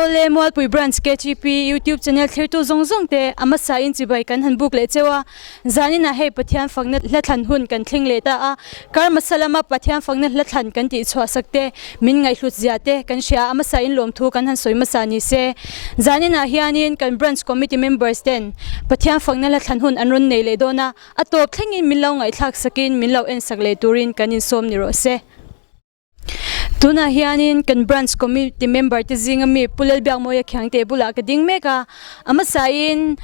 Ole Mualpui branch KGP YouTube channel thirtu zongzong te ama sa in chibai kan han book le chewa zanina he Pathian Fakna Ṭhalai hun kan thling le ta a kar masalama Pathian Fakna Ṭhalai kan ti chwa sakte min ngai hlut ziate kan shia ama sa in lom thu kan han soi masani se zanina hianin kan branch committee members ten Pathian Fakna Ṭhalai hun anron nei le dona atop thlengin minlo ngai thak sakin minlo en sakle turin kan in som ni ro se tuna hianin kan branch committee member te zingami pulal biak moya khyangte bula ka ding meka ama sain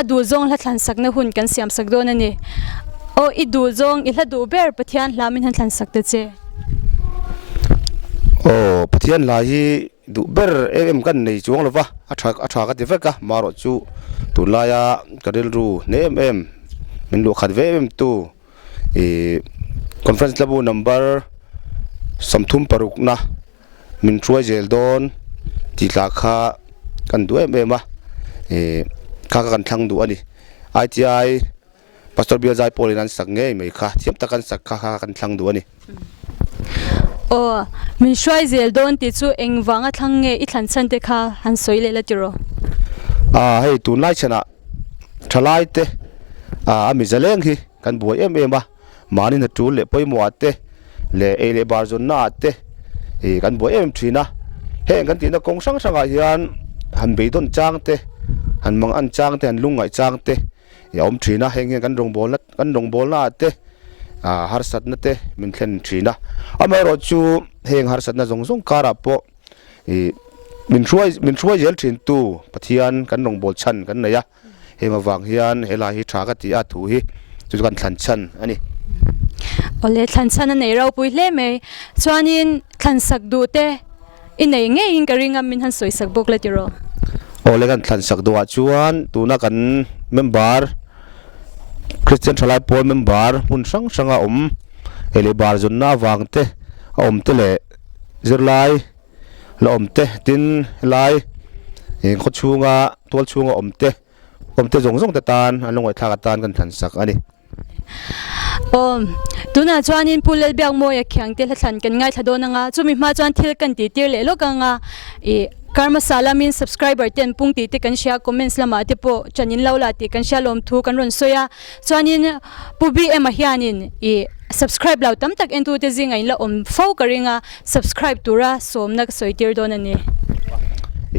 adu zong Ṭhalai sakna hun kan siam sakdon ani o idu zong ila du ber Pathian lamin han thlan sakte che o Pathian lai du ber em kan nei chuang lova atha ka diveka maro chu Ṭhalai kadil ru ne em min lu khat ve em tu conference labu number samthum parukna min truai zel don ti la kha kan du em ma kha kan thlang du ani ITI pastor biazai polinan saknge mai kha thiam takan sak kha kan thlang du ani o min shwai zel don ti chu engwanga thangnge I thlan chan te kha han soile la tiro hei Ṭhalai chana Ṭhalai te ami zaleng hi kan buai em ma mani na tu le poimo ate le ele bar zon na te kan buai em thina he kan ti na kong sang sanga hian han beidon chang te han mang an chang te han lungai chang te ya thina heng kan rong bol na te har sat na te min thlen thina amai ro chu heng har sat na zong kara po min thuai jel thin tu Pathian kan rong bol chan kan na ya hema wang hian hela hi tha ka ti a thu hi chu kan thlan chan ani ole thlan chan nei ro pui hle me chuanin thlan sak du te inei nge in karinga min han soi sak bok le tiro ole kan thlan sak du a chuan tuna kan member Kristian Ṭhalai Pawl member mun sanga ele bar zon na wangte te le zirlai la te tin lai kho chunga tol chunga te zong te tan alongoi thaka tan kan thlan sak ani tuna chuanin pulal biak moya khyangte Ṭhalai kan ngai thadona nga chumi ma chuan thil kan ti tir le lokanga karma salamin subscriber ten pungti te kan share comments lama te po chanin laula ti kan sha lom thu kan ron soya chuanin pubi ema hianin subscribe lau tam tak entu te zingai la fo karinga subscribe tura somnak soitir donani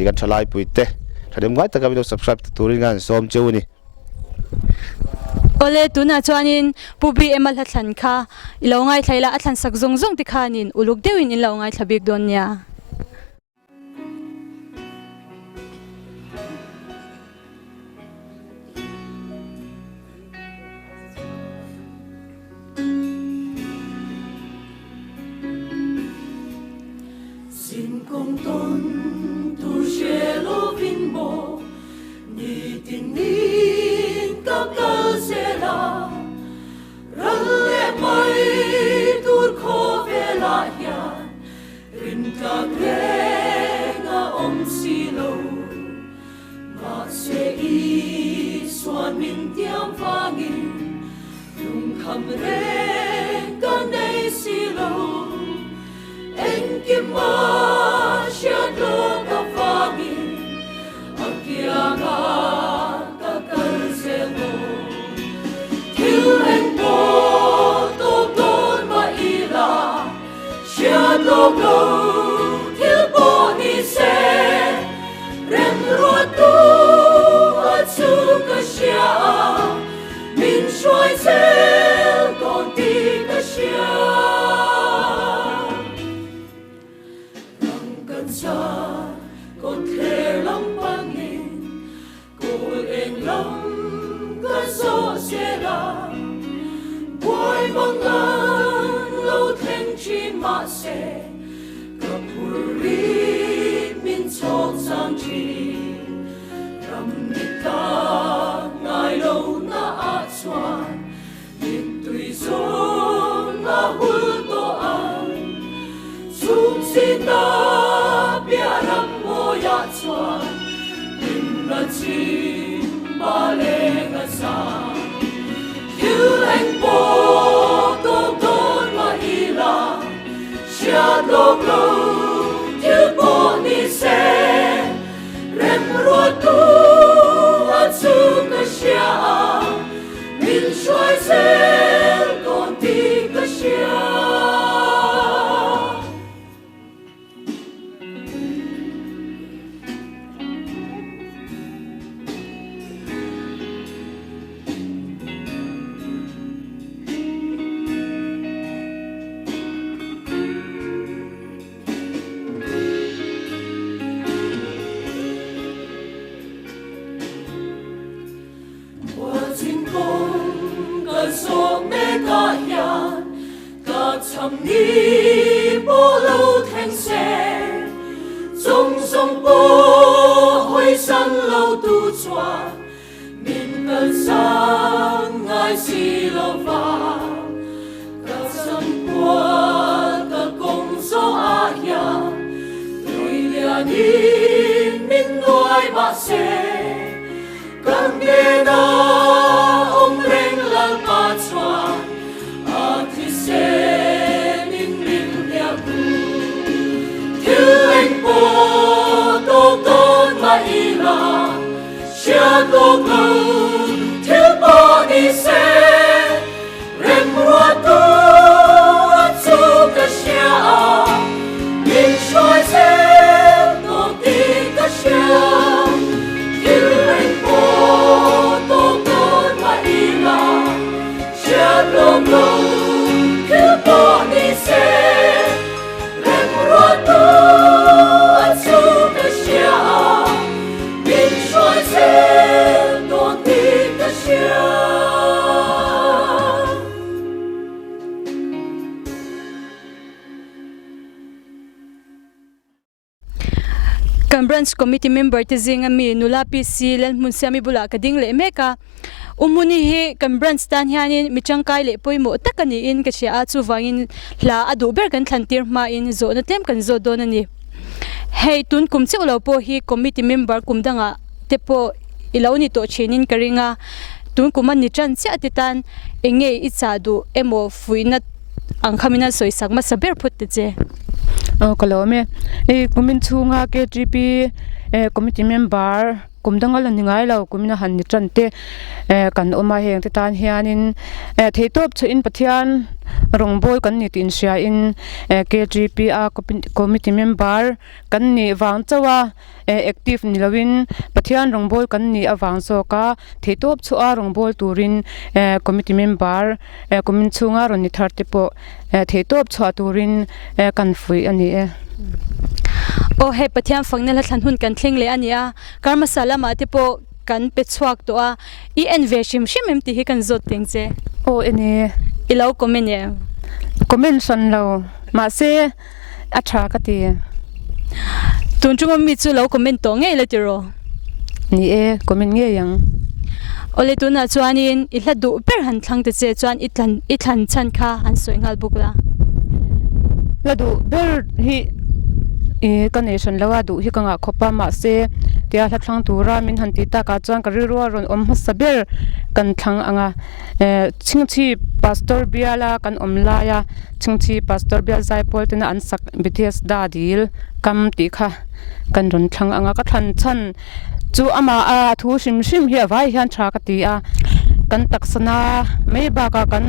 kan Ṭhalai puite thadem ngai taka video subscribe turinga som cheuni ole tuna chuanin pubi ema Ṭhalai kha ilongai thaila athlan sak zong ti khanin uluk deuin ilongai thabik donya công tôn tu she lo vin mo ni tin nin ka ka se la ran le mai tur kho ve la ya rin ka kre nga si lo ma se I swan min tiam vangin lung kham re ka nei si lo en kim ma shadow ka fagi akianga ka kalsemo til en bo to don ma ila shadow go til bo ni se ren ro tu atsu ka sha min shoi sel kon ti ka sha con khe lam pangin cô en lam ka so se ra boy mangan lo theng chi ma se ka puri min chok sang chi ram ni ta ngai lo na a chuan min tui zo na hul to an chung si ta biaram moya chuan min na chim ba le ga sa you and bo to don ma ila shadow glow till bo ni se lòng po hoi sang lâu tu choa min cần sang ngài si lâu va cả sang qua cả công số a ya tôi lia đi min nuôi ba se càng nghe na ông reng lang ba choa a thi se min min lia bu thiếu anh po tô tôn mà ila chia tô câu thiếu po đi se rem rua tu chu ka sia min soi se tô ti ka sia thiếu anh po tô tôn mà ila chia tô câu thiếu po đi se Branch committee member te zinga mi nula PC len munsiami bula ka ding le meka umuni hi kan branch tan hianin michangkai le poimo takani in ka sia chu wangin hla adu ber kan thlantir ma in zo na tem kan zo don ani hei tun kumchi ulo po hi committee member kumdanga tepo ilauni to chenin karinga tun kuman ni chan chi atitan enge icha du emo fuina angkhamina soisak ma saber phut te che kalome kumin chunga KGP committee member kumdangal ningai lo kumina han ni chante kan oma heng te tan hianin theitop chu in Pathian rongbol kan ni tin sia in KGP a committee member kan ni wang chawa active ni lawin Pathian rongbol kan ni awang so ka theitop chu a rongbol turin committee member kumin chunga ron ni tharte po theitop chwa turin kan fui ani o he Pathian Fakna la thanhun kan thling le ania karma sala ma te po kan pe chhuak to a I enve shim shim ti hi kan zot ting che o ene ilau comment comment san lo ma se acha ka ti tun chuma mi chu lo comment to nge le tiro ni comment nge yang ole tuna chuanin I hla du per han thlang te che chuan I thlan chan kha an soingal bukla la du ber hi connection lawa du hi kanga khopa ma se tia hla thlang tura min han ti ta ka chuan ka ri ro ron om hasaber kan thlang anga chhingchhip pastor biala kan omla ya chhingchhip pastor bial zai pol tina an sak BTS da dil kam ti kha kan ron thlang anga ka than chan chu ama a thu sim sim hi vai hian tha ka ti a kan taksana mei ba ka kan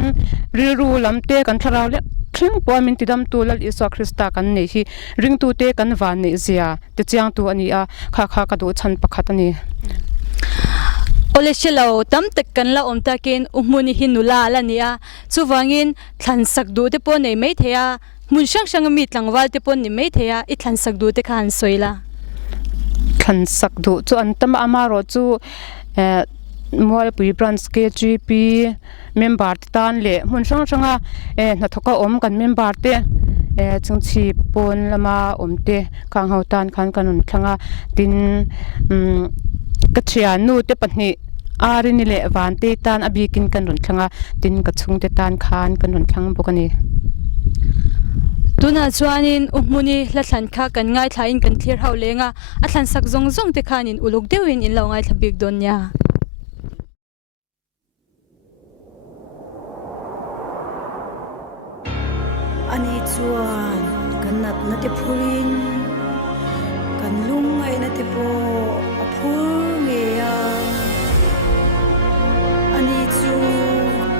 ri ru lamte kan tharau le thing po min tidam tu lal Isa Krista kan nei hi ring tu te kan van nei zia te chiang tu ani a kha kha ka do chan pakhat ani ole shelo tam tak kan la om takin umuni hinula la nia chuwangin thlan sak du te po nei mai theya mun sang sang mi tlangwal te po ni mai theya I thlan sak du te khan soila thlan sak du chu an tam ama ro chu Mualpui branch KGP member tan le mun sang sanga na thoka om kan member te chungchi pon lama omte kang hautan khan kanun thanga tin kachia nu te panni ari ni le van te tan abikin kanun thanga tin kachung te tan khan kanun thang bokani tuna chuanin umuni la thlan kha kan ngai thlain kan thlir hau lenga a thlan sak zong zong te khanin uluk deuin in lo ngai thabik don nya ani chuan kan nat na te phurin kan lung ngai na te po a phur nge ya ani chu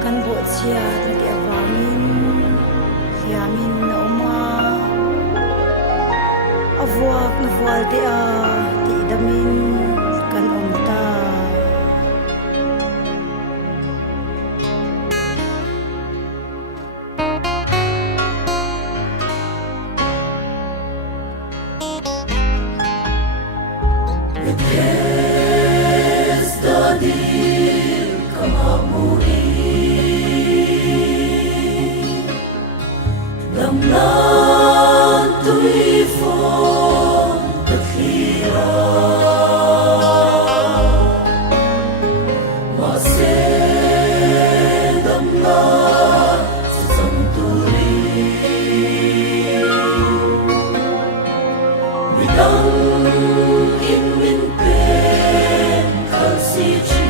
kan bo chia na te awangin yamin na oma avuak na vual te a ti damin kan om ta Lam lan tui phong the in min pen khal si chi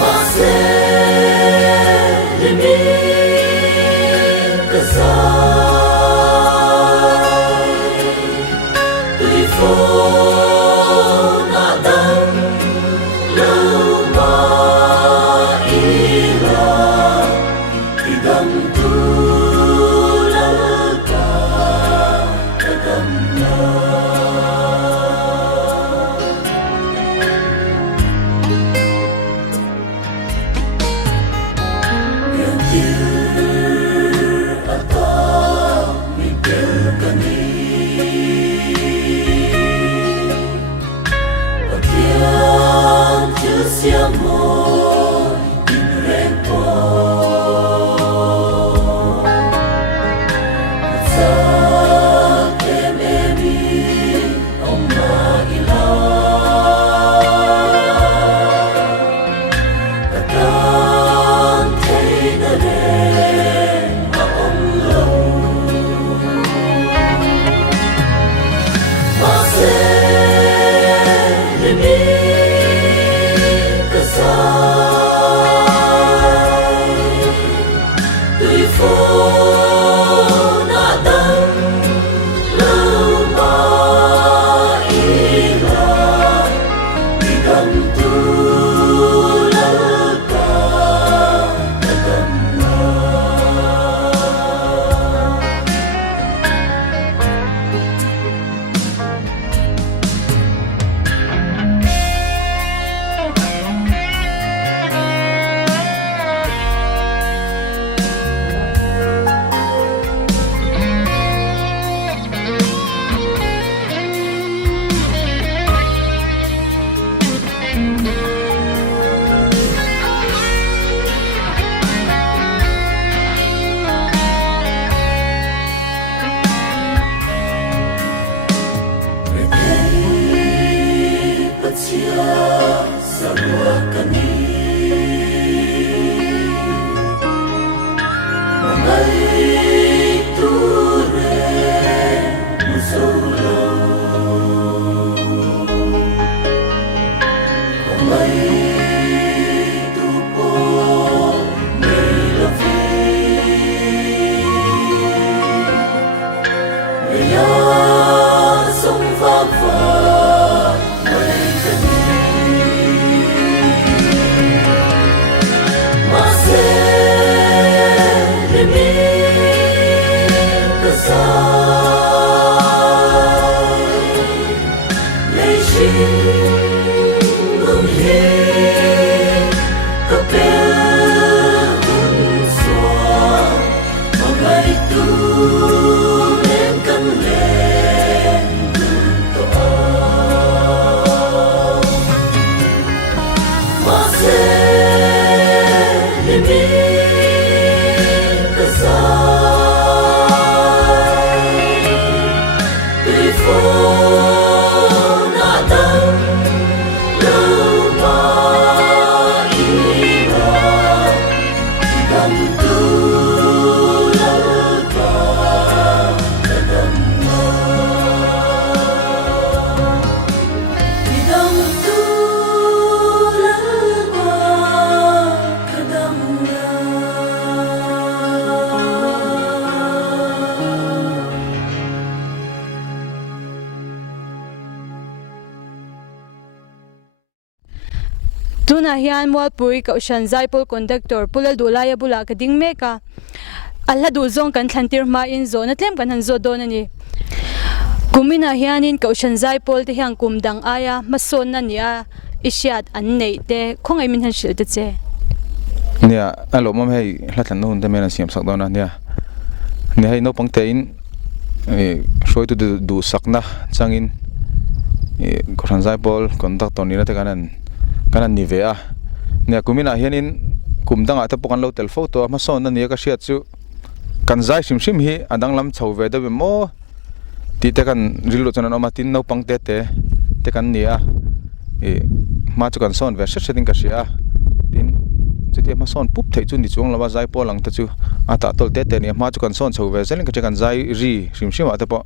ma se de mi ka sa tui fo na dang lo ma ila idam tu Tuna hian Mualpui ka ushan zaipol conductor pulal dulaya bula ka ding meka alla du zong kan thlantir ma in zo na tlem kan han zo don ani kumina hianin ka ushan zaipol te hiang kumdang aya mason na nia ishiat an nei te khongai min han shil te che nia alo mam hei hlatlan no hun te mena siam sak dona nia ni hei no pangte in shoi tu du sakna changin ko han zaipol conductor ni na te kanan ni ve a nia kumina hianin kumdanga ta pokan lo tel photo ma son na nia ka shiat chu kan zai sim hi adang lam chho ve da be mo ti te kan rilu chana no matin no pangte te kan nia ma chu kan son ve setting ka sia tin chuti ma son pup thei chu ni chung lawa zai po lang ta chu ata tol te te ni ma chu kan son chho ve zelin ka che kan zai ri rim ata po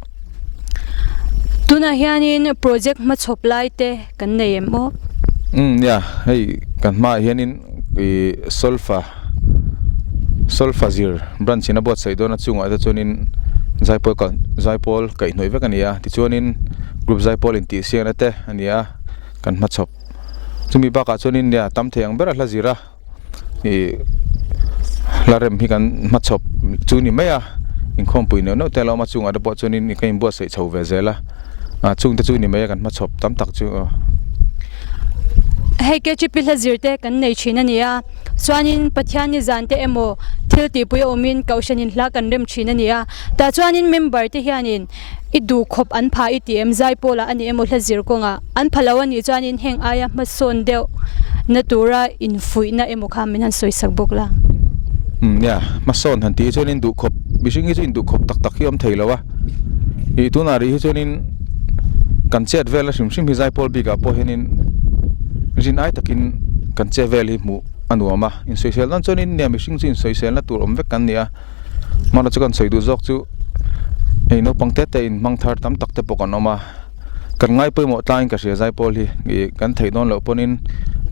tuna hianin project ma chhop lai te kan nei emo ya hei kan ma hianin solfazir branch ina bot sai dona chunga ta chunin zaipol kai noi ve kan ya ti chuanin group zaipol in ti sian ate ania kan ma chhop chumi ba ka chunin ya tam theng bera hla zira larem hi kan ma chhop chuni maya in khom pui no te lo ma chunga da bot chunin ni kai bot sai chho ve zela chung te chuni maya kan ma chhop tam tak chu hei ke chi pil zirte kan nei china nia chuanin pathiani zante emo thil ti pui omin kaushanin hla kan rem china nia ta chuanin member te hianin idu khop an pha itm zaipola ani emo hla zir konga an phalawani chuanin heng aya ma son deu natura in fuina emo khamin han soi sakbukla ya ma son han ti chuanin du khop bising chu in du khop tak tak hiam theilawa I tunari hi chuanin kan chet vela sim hi zaipol biga po henin rin ai takin kan che veli mu anuama in social nan chonin ne mi sing chin social na tur om vek kan nia mana chu kan sei du jok chu ei no pangte te in mang thar tam tak te pokan oma kan ngai pe mo tlain ka sia zaipol hi kan thei don lo ponin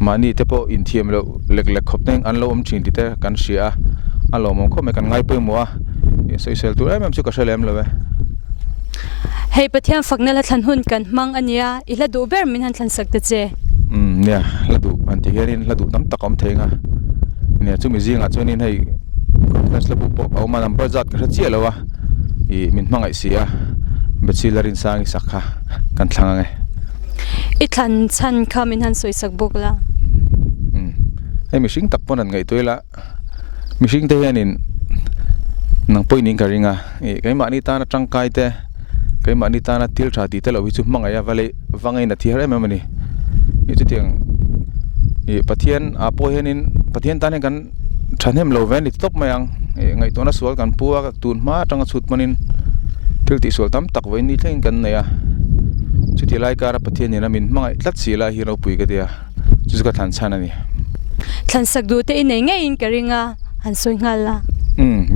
mani te po in thiam lo lek lek khop teng an lo om chin ti te kan sia alo mo kho me kan ngai pe mo a social tur em chu ka selem lo ve hei pathian fakna la thlan hun kan mang ania ila du ber min han thlan sak te che nè ladu anti herin ladu tam takom thenga nè chumi zinga chuanin hei conference labu po awma number zat ka chia lawa I min mangai sia bachelor in sang sakha kan thlanga nge I thlan chan kha min han soi sak bukla hei mishing tak ponan ngai toila mishing te hianin nang poining ka ringa kai ma ni ta na tangkai te kai ma ni ta na til tha ti te lo hi chu mangaya vale wangai na thi hare memani itu tiang Pathian apo henin Pathian tane kan thanem lo ven top mayang ngai to na sual kan puwa ka tun ma tanga chut manin til ti sual tam tak ve ni thleng kan ne ya chuti lai kara Pathian ni na min mangai tlat sila hi ro pui ka dia chu ka than chana ni thlan sak du te in nge in karinga han soi ngala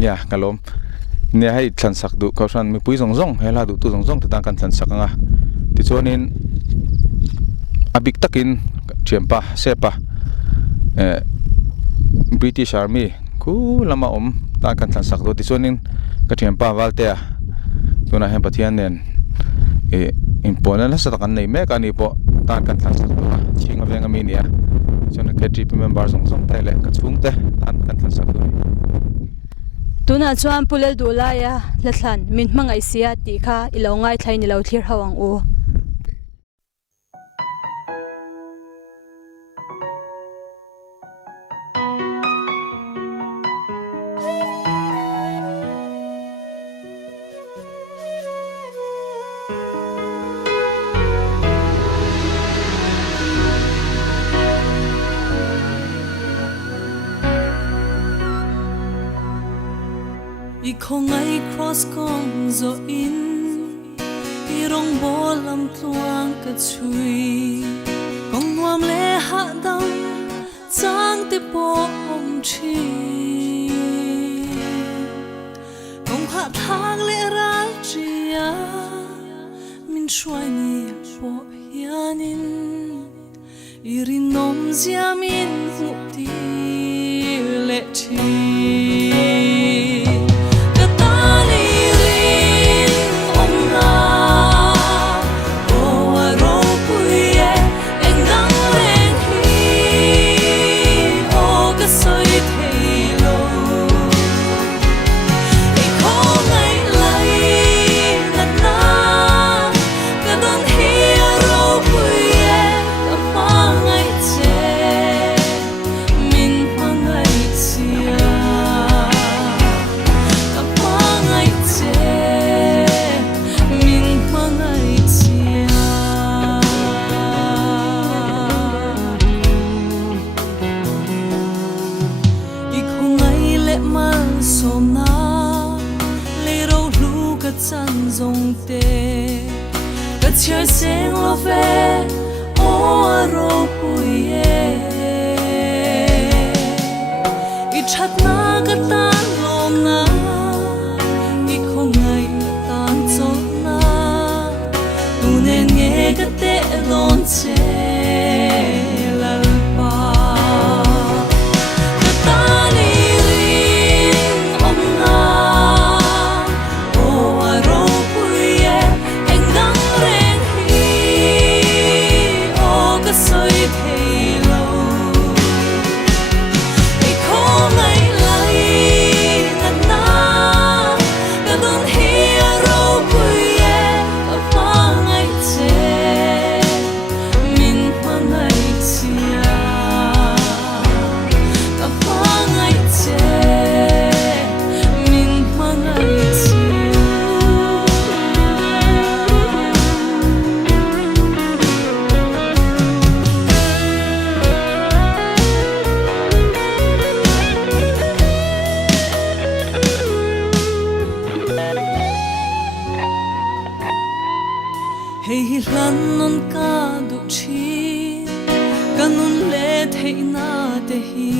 ya kalom ne hai thlan sak du ka san mi pui zong zong hela du tu zong zong ta kan thlan sak nga ti chonin abik takin chiampa sepa British Army ku lama ta kan thlan sak do ti chonin ka chiampa valtea tuna hem Pathian nen important sa kan nei me kan ni po ta kan thlan sak do chinga venga mi nia chona KTP member zong zong tele ka chung te tan kan thlan sak do tuna chuan pulel du la ya la thlan min mangai sia ti kha ilo ngai thlai ni lo thlir hawang u I không ai cross con zo in I rong bo lam tluang ka chui kong nuam le ha dam chang te po om chi kong ha thang le ra chia min shwai ni po hianin I rin nom zia min mu ti le chi Chơi sen lo ve o ro puye I chat na ka tan lom don che lalpa katani ring om na o aro puye engdang reng hi o ka soi thelo e ko mai lai na na ka don hi aro puye ka pa ngai che min ma ngai chia ka pa ngai che min ma ngai chia Hei hlan non ka du chi kanun le thei na te hi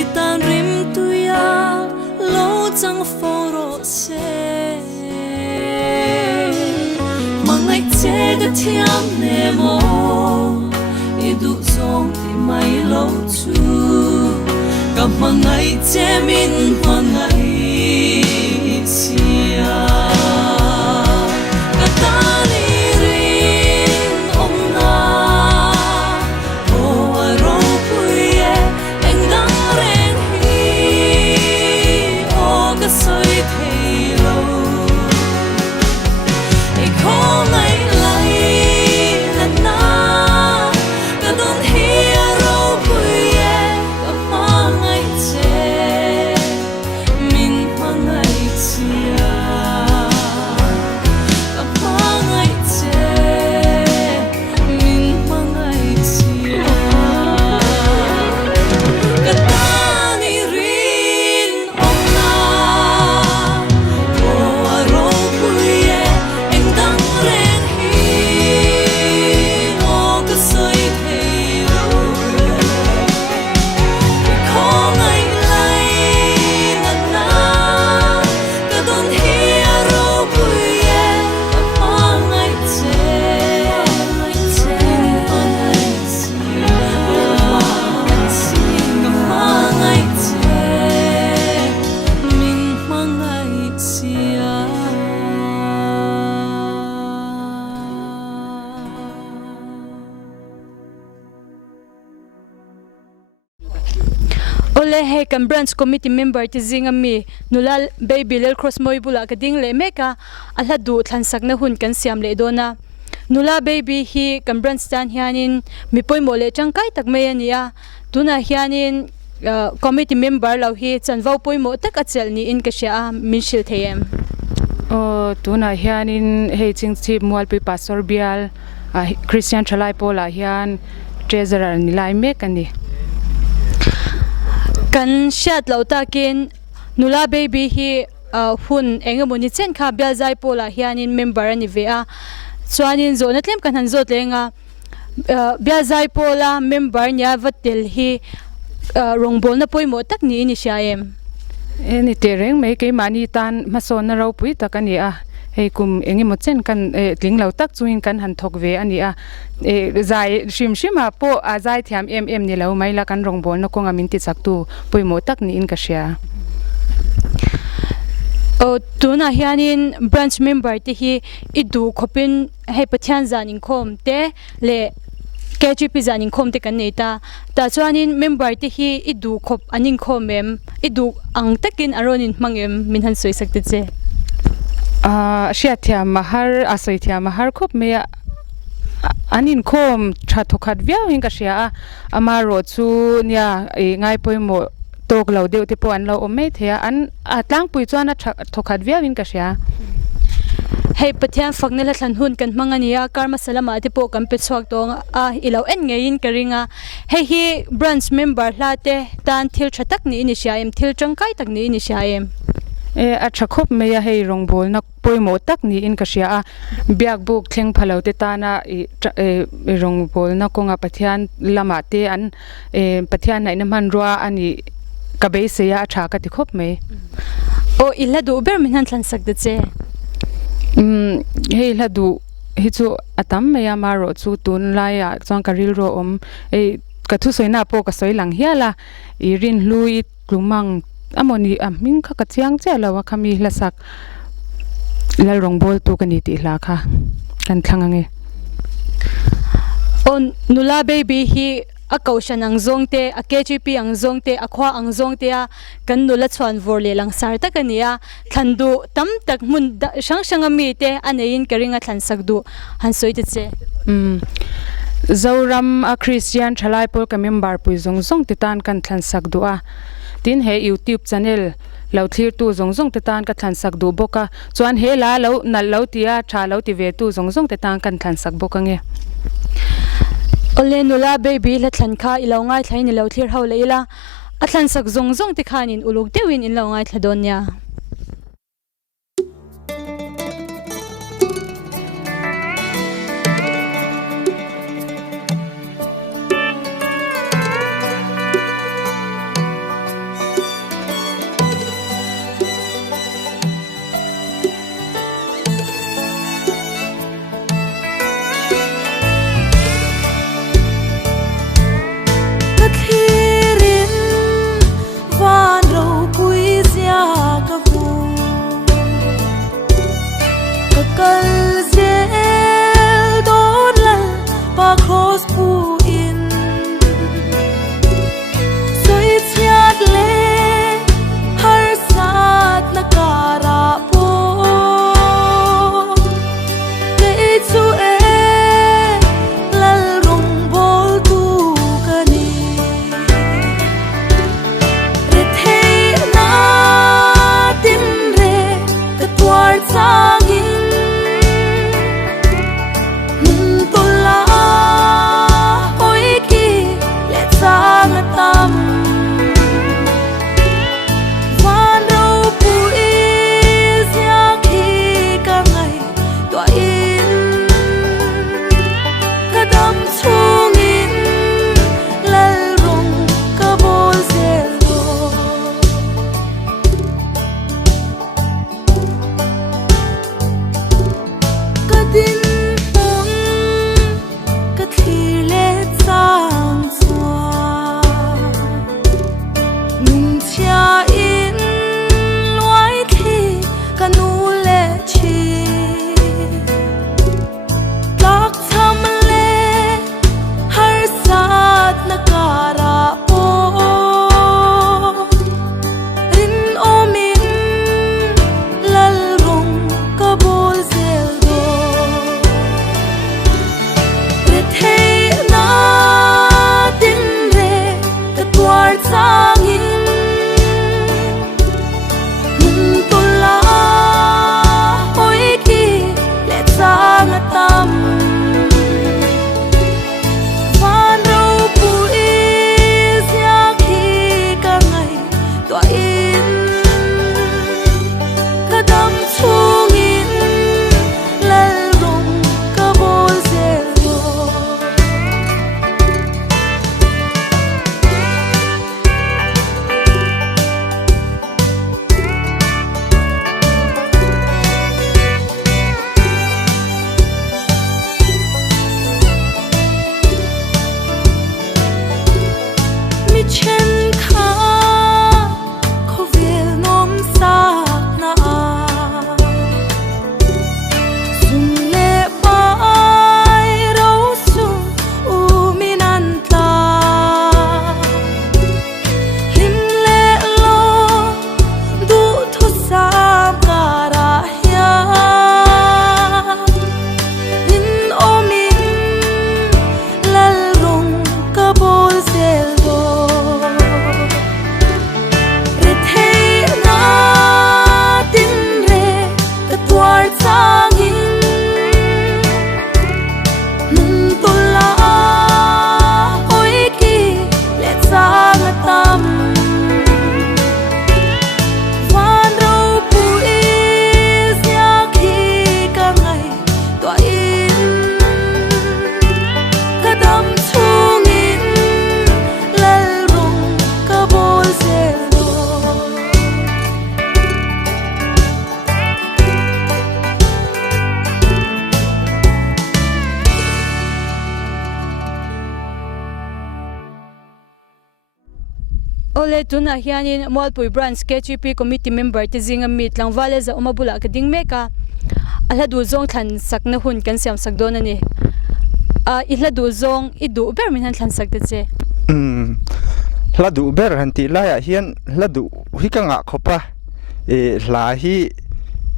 itan rim tu ya lo chang foro se mangai che ga thiam ne mo I du song ti mai lo chu ka mangai che min mangai sia katani rin om na o aro puye engdang reng hi o ka soi thelo e ko mai lai na na ka don hi aro puye ka pa ngai che min pa ngai chia Ole he kan branch committee member ti zingami nulal baby lel cross moi bula ka ding le meka ala du thlan sakna hun kan siam le dona nula baby hi kan branch stan hianin mi poimo le changkai tak mai ania tuna hianin committee member lo hi chanwau poimo tak achel ni in ka sha min shil them o tuna hianin hei Chhingchhip Mualpui pastor bial Kristian Ṭhalai Pawl hian treasurer ni lai mek ani kan shat lo takin nula baby hi hun engemoni chen kha bial zai pola hianin member ani ve a chuanin zona tlem kan han zot lenga bial zai pola member nya vatel hi rongbol na poimo tak ni ni shaem eni tereng me ke mani tan mason na ro pui takani a hei kum engi mo chen kan tling lo tak chuin kan han thok ve ani a zai shim ha po a zai thiam ni lo mai la kan rongbol na konga min ti saktu poimo tak ni in ka sha o tuna hianin branch member ti hi idu khopin hei pathian zanin khom te le KGP zanin khom te kan neita ta chuanin member ti hi idu khop aning khomem idu ang takin aronin mangem min han soi sakte che shia thia mahar asoi thia mahar khop me anin khom tha thokhat viau hin ka shia amaro chu nia ngai poimo tok lo deu te po an lo ome thea an atlang pui chuana thokhat viau hin ka shia hei Pathian Fakna la thlan hun kan mangania karma salama te po kan pe chhuak tong a ilo en ngein karinga hei hi branch member hlate tan thil thatak ni ini siam thil changkai tak ni ini siam a thakop me ya hei rongbol na poimo tak ni in ka shia a biak buk thleng phalo te tana rongbol na konga Pathian lama te an Pathian nai na man ruwa ani kabe se ya tha ka ti khop me o illa du ber min han thlan sak de che hei la du hi chu atam meya maro chu tun lai ya chang karil ro e ka thu soina po ka soilang hiala I rin lui klumang amoni aming kha ka chiang che lawa khami lasak la rongbol tu kani ti hla kha kan thlangange on nula baby hi a kaushan ang zongte a KGP ang zongte a khwa ang zongte a kan nula chhuan vor le lang sar ta kania thandu tam tak mun sang sanga mi te anein karinga thlan sakdu han soite che Zoram a Kristian Ṭhalai Pawl ka member pui zong te tan kan thlan sakdu a tin he YouTube channel lo thlir tu zong te tan ka thlan sakdu boka chuan he la lo nal lo tia tha lo ti ve tu zong te tan kan thlan sak boka nge ole nula baby la thlan kha ilongai thain lo thlir ho leila a thlan sak zong te khanin uluk dewin in longai thladon nya Van râu quý gia Pawl tuna hianin Mualpui branch KGP committee member te zinga mi tlangwa le za umabula ka ding meka ala du zong thlan sakna hun kan siam sak don ani ihla du zong idu ber min han thlan sak te che hla du ber han ti la ya hian hla du hi ka nga khopa hla hi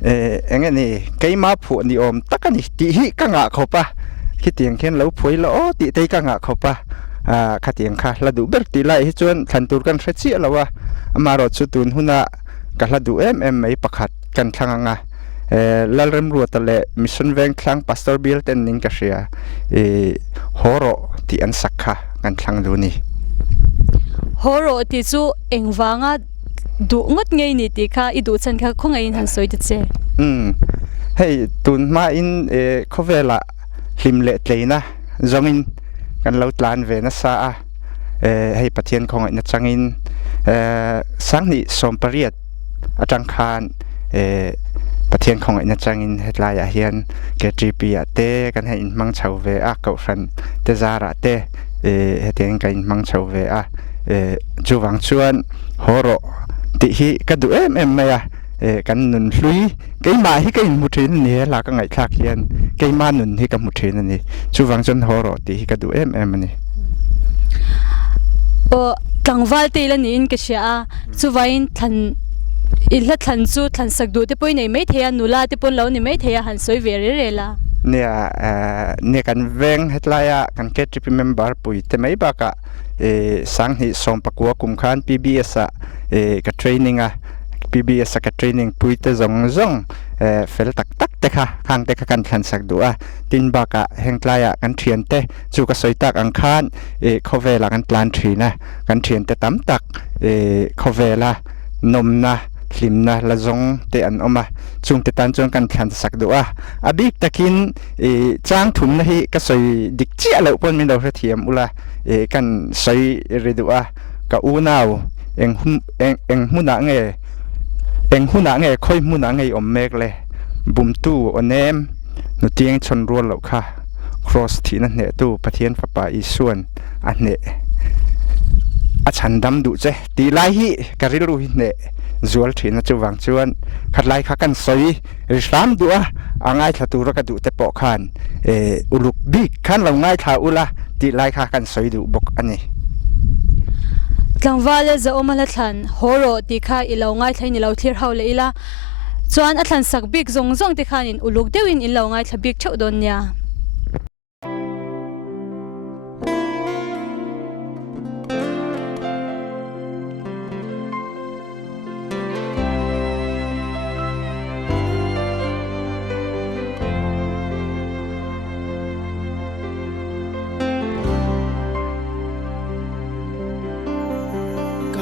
engani keima phu ni om takani ti hi ka nga khopa ki tiang khen lo phoi lo ti te ka nga khopa kha tiang kha hla du ber ti lai hi chuan thlan tur kan hrechi lawa amaro chu tun huna ka hla du mai pakhat kan thanganga lalrem ruatale mission veng thlang pastor bill ten ning ka ria horo ti an sakha kan thlang du ni horo ti chu engwanga du ngot ngei ni ti kha idu chan kha khongai in han soi te che hei tun ma in khovela himle tleina zongin kan lo tlan ve na sa hei pathian khongai na changin sangni sompariat atang khan pathian khongai na changin hetlaya hian KGP ate kan hei mang chau ve a ko ran te zara te heteng kan mang chau ve a chuwang chuan horo ti hi ka du maya kan nun hlui keima hi kai muthin ni la ka ngai thak hian keima nun hi ka muthin ani chuwang chon horo ti hi ka du ani tlangwal te la ni in ka sha chuwain thlan illa thlan chu thlan sak du te poi nei mai theya nula te pon lo ni mai theya han soi ve re la ne kan veng hetlaya kan KGP member pui te mai ba ka sang hi som pakua kum khan PBS ka training PBS ka training pui te zong fel tak te kha hang te kha kan thlan sak du tin ba ka hengtlaya kan thian te chu ka soitak ang khan khovela kan plan thina kan thian te tam tak khovela nomna hlimna la zong te an oma chung te tan chung kan thlan sak du abik takin chang thum na hi ka soi dik chi alo pon min do thiam ula kan soi ridu ka unaw eng huna nge khoi muna nge om mek le bum tu onem nu tieng chon rol lo kha cross thina ne tu pathian papa I suan ane a chandam du che ti lai hi karilu hi ne zual thina chuwang chuan khatlai kha kan soi rislam du angai thatura ka du te po khan uluk bik khan lo ngai tha ula ti lai kha kan soi du bok ani tlangwal za omala thlan horo ti kha ilo ngai thain ilo thlir haw le ila chuan a thlan sak bik zong te khan in uluk deuin ilo ngai thabik chho don nya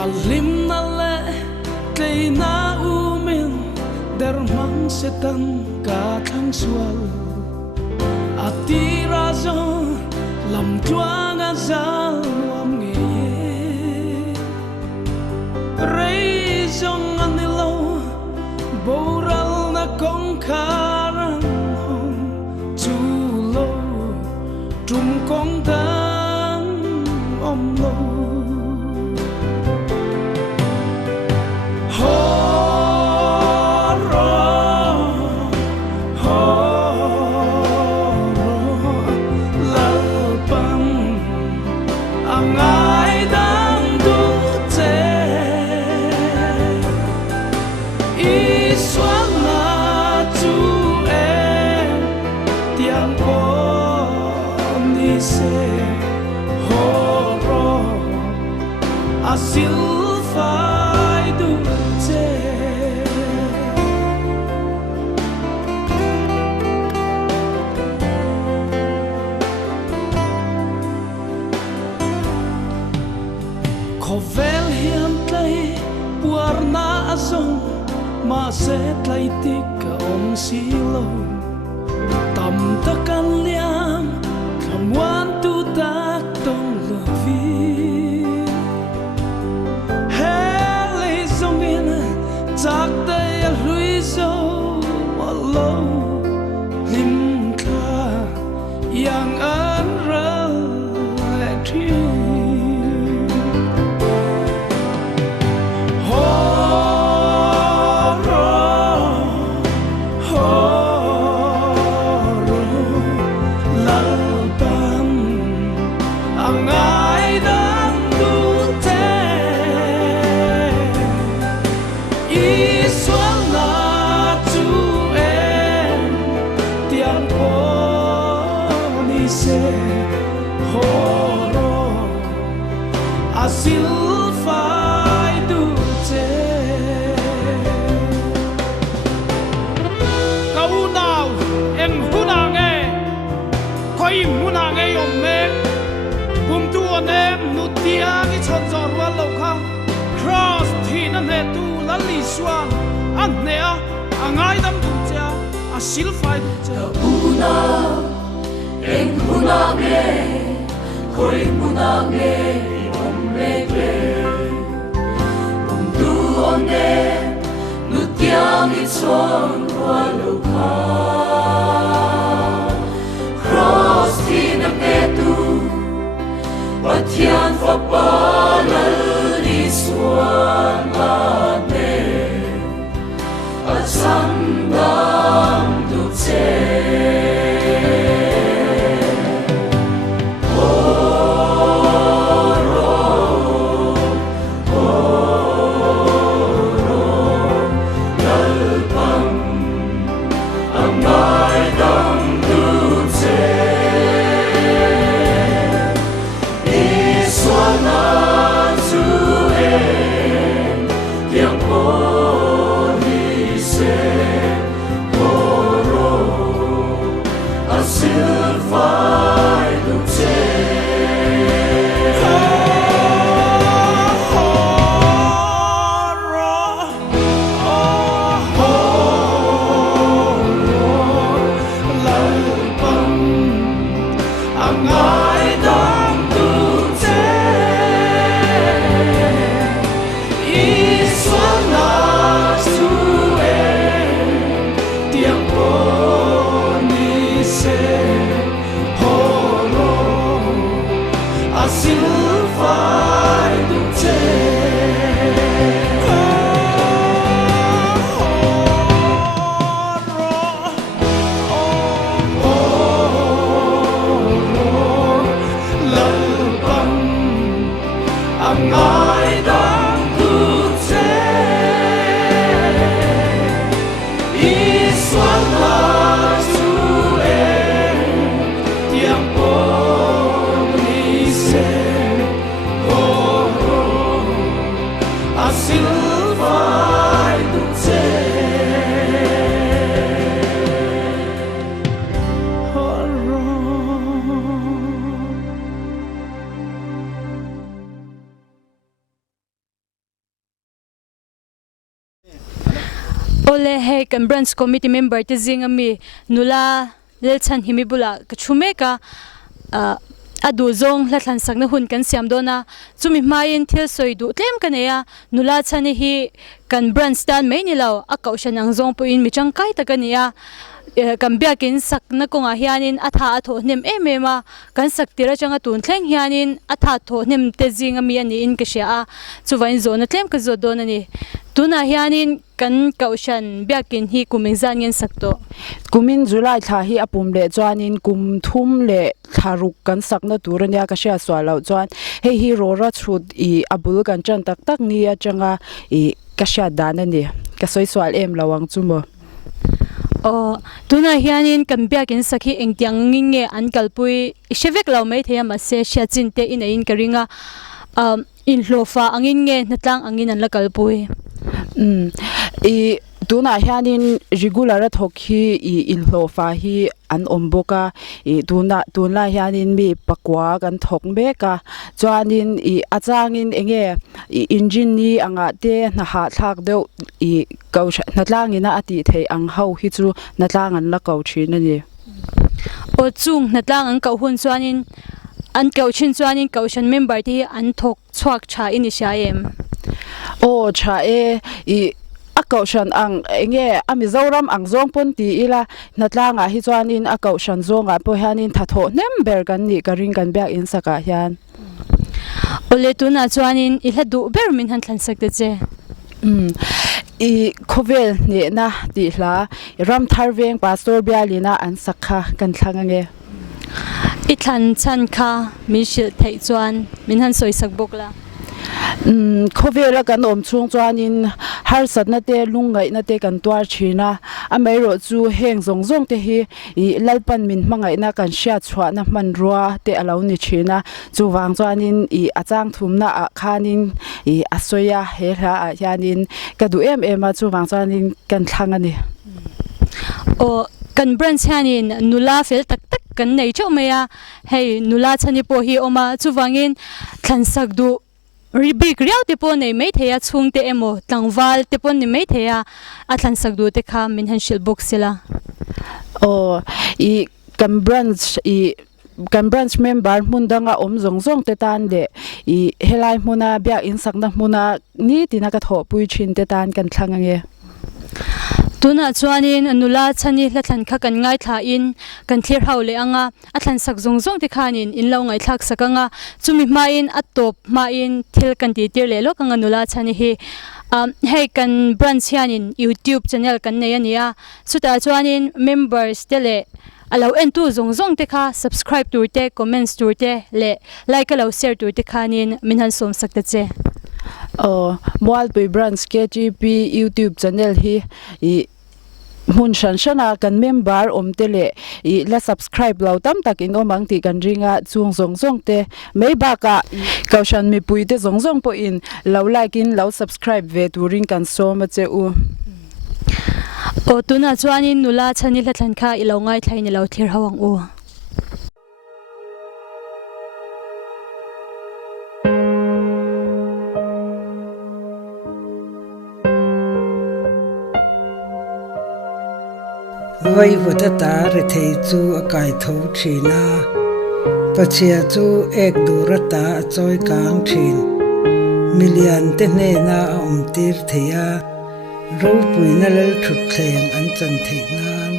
Kalim na le kay na umin dermang setan ka thang sual ati razon lam tuang azal wam nge reizong anilo boral na kong karang hong chulo trum kong dang om lo asil phai du che khovel hiam tlai puar na azong ma se tlai tik ka om silo tam takan liam kamwan tu tak tong lovi tak tay lui zo malo lim kha yang an ra le thi silfai du che kau nau em hunang e khoi munang e om me bum tu onem nu tiang i chon zor wa lo kha cross thin an he tu la li swang an ne a angai dam du cha a silfai du cha una em hunang e khoi munang e om me ke bum tu onem nu tiang i chon wa lo kha cross thin an he tu Pathian fa palal i suan ane a sangam du che Ole he kan branch committee member te zingami nula lelchan himibula kachumeka adu zong la thlan sakna hun kan siam dona chumi main thil soidu tlem kaneya nula chani hi kan branch stan mai ni lo a kaushan ang zong pu in mi changkai takania kan biakin sakna konga hianin atha atho hnem emema kan saktira changa tun thleng hianin atha tho hnem te zingami ani in ka sha chuwain zona tlem ka zo dona ni tuna hianin kan kaushan biakin hi kumingzan ngin sakto kumin July tha hi apum le chuanin kum thum le tharuk kan sakna turania ka sha swalo chuan he hi rora chhut I abul kan chan tak tak ni atanga I ka sha dan ani ka soi swal em lawang chumo o tuna hianin kan biakin sakhi engtiang nge an kalpui shevek law mai thea ma se sha chin te in in karinga in hlofa angin nge natlang angin an la kalpui I tuna hianin regular thokhi I ilhlofa hi an omboka I tuna hianin mi pakwa kan thok meka chuanin I achangin enge I engine ni anga te na ha thak deuh I kaush natlangina ati thei ang ho hi chu natlangan la kau thina ni o chung natlang ang kau hun chuanin an kau chin chuanin kaushan member ti an thok chuak tha in shaem o cha I akaushan ang enge ami zoram ang zong pon ti ila natlanga hi chuanin akaushan zonga po hianin thatho nember kan ni ka ring kan byak in saka hian ole tuna chuanin I hladu ber min han thlan sakte che I khovel ni na ti hla ram tharveng pastor bialina an sakha kan thlangange I thlan chan kha mi shil thei chuan min han soi sak bokla Khovela kan om chung chuanin har sat na te lungai na te kan tuar thina amai ro chu heng zong te hi I lalpan min mangai na kan sha chwa na man ruwa te alo ni thina chu wang chuanin I achang thumna a khanin I asoya he ha yanin ka du em chu wang chuanin kan thangani o kan brand chanin nula fel tak kan nei chau maya hei nula chani po hi oma chuwangin thansak du ribik riau te po nei mai theya chung te emo tlangwal te pon ni mai theya a thansak du te kha min han shil box sila o I kan branch member mundanga om zong te tan de I helai muna bia in sakna muna ni tinaka tho pui chin te tan kan thlangange tuna chuanin nula chani hlathan kha kan ngai thla in kan thlir haule anga a thlan sak zong te khanin in lo ngai thak sakanga chumi ma in a top ma in thil kan ti tir le lo kanga nula chani hi hei kan branch hianin YouTube channel kan nei ania chuta chuanin members tele alo en tu zong te kha subscribe turte comments turte le like alo share turte khanin minhan som sakta che Mualpui branch KGP YouTube channel hi mun shanshana kan member tele la subscribe lau tam takin omang ti kan ringa chung zong te mei ba ka kaushan mi pui te zong po in lau like in lau subscribe ve tu ring kan so ma che u o tuna chuanin nula chani la thlan kha ilo ngai thlai ni lo thir hawang u Vai vota ta re thei chu akai tho thina pachia chu ek durata choi kang thin million te ne na om tir theya ro pui na lal thut thleng an chan the nan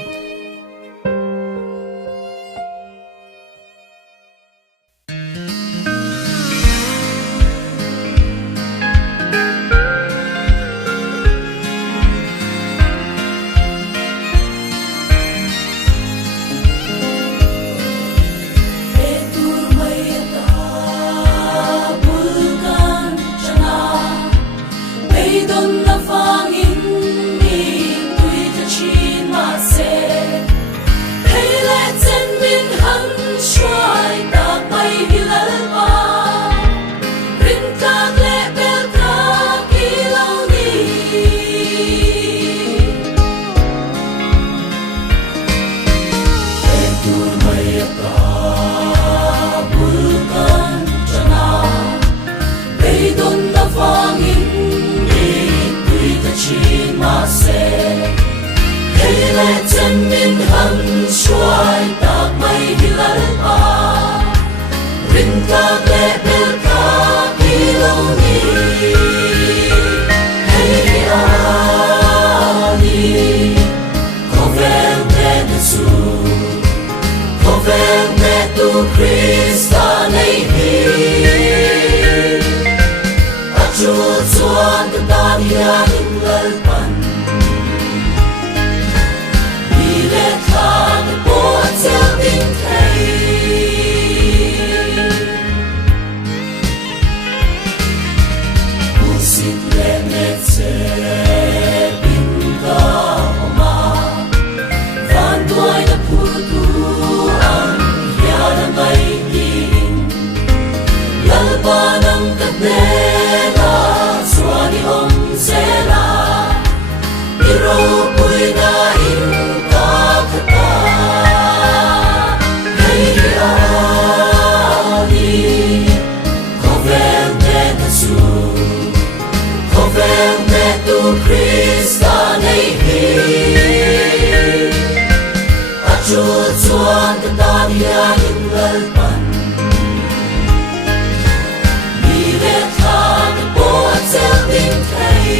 Kristian ei hi a chu chuan ka tan hian in lal pan ni le tha te po chel ding thei usit le me che bin ka oma van tuai na pu tu an mai in lalpa nang kadena swani om sela iro pui na in ka khata hey ali kovel me su kovel me tu Kristian ei hi chu chuan ka tan hian in lal pan ni le tha te po chel ding thei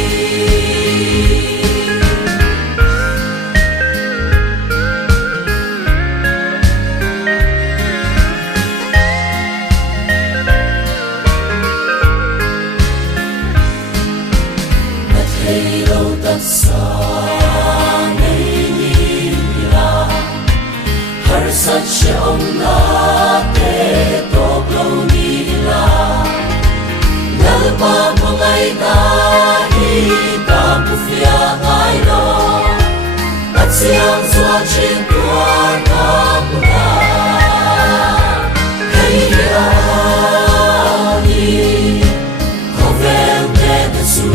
na thei lo ta sa such om na te to glow ni la lal ba mangai na hi ta pu fia ngai lo at siang zua chin tua na pu na hey ya ni kovel me na su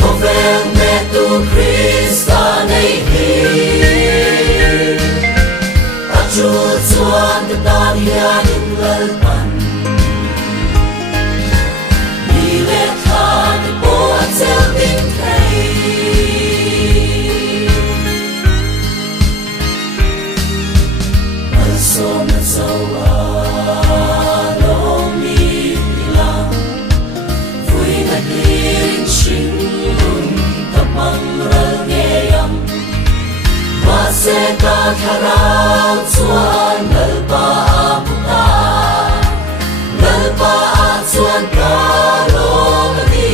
kovel me tu Kristian nei hi chu chuan ta tan hian in lal pan ni le khan po chel ding thei al so na so lo mi lang vui na hin shin ta mang ral nge yam ma se ta tharau chuan lal pa puta lal pa chuan ka lo ni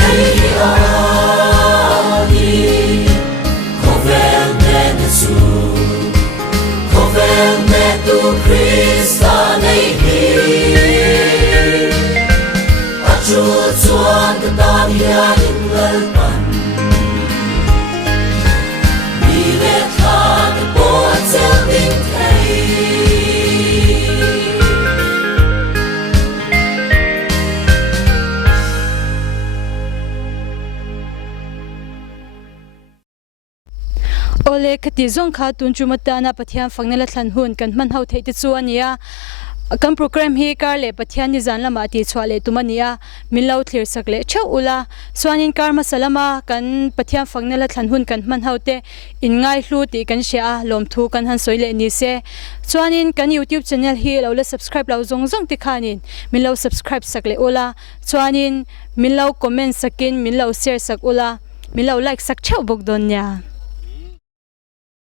hey ani kovel me na su kovel me tu Kristian nei hi a chu chuan ta tan hian in lal pan ole khati zong kha tun chu mata na Pathian Fakna la Thlan hun kan man hau thei te chu ania kan program hi kar le Pathian ni zan lama ti chwale tumania minlo thlir sakle chau ula swanin kar masalama kan Pathian Fakna la Thlan hun kan man haute in ngai hlu ti kan sha lom thu kan han soile ni se swanin kan YouTube channel hi lo le subscribe lo zong zong ti khanin minlo subscribe sakle ula swanin minlo comment sakin minlo share sak ula minlo like sak chau bok don nya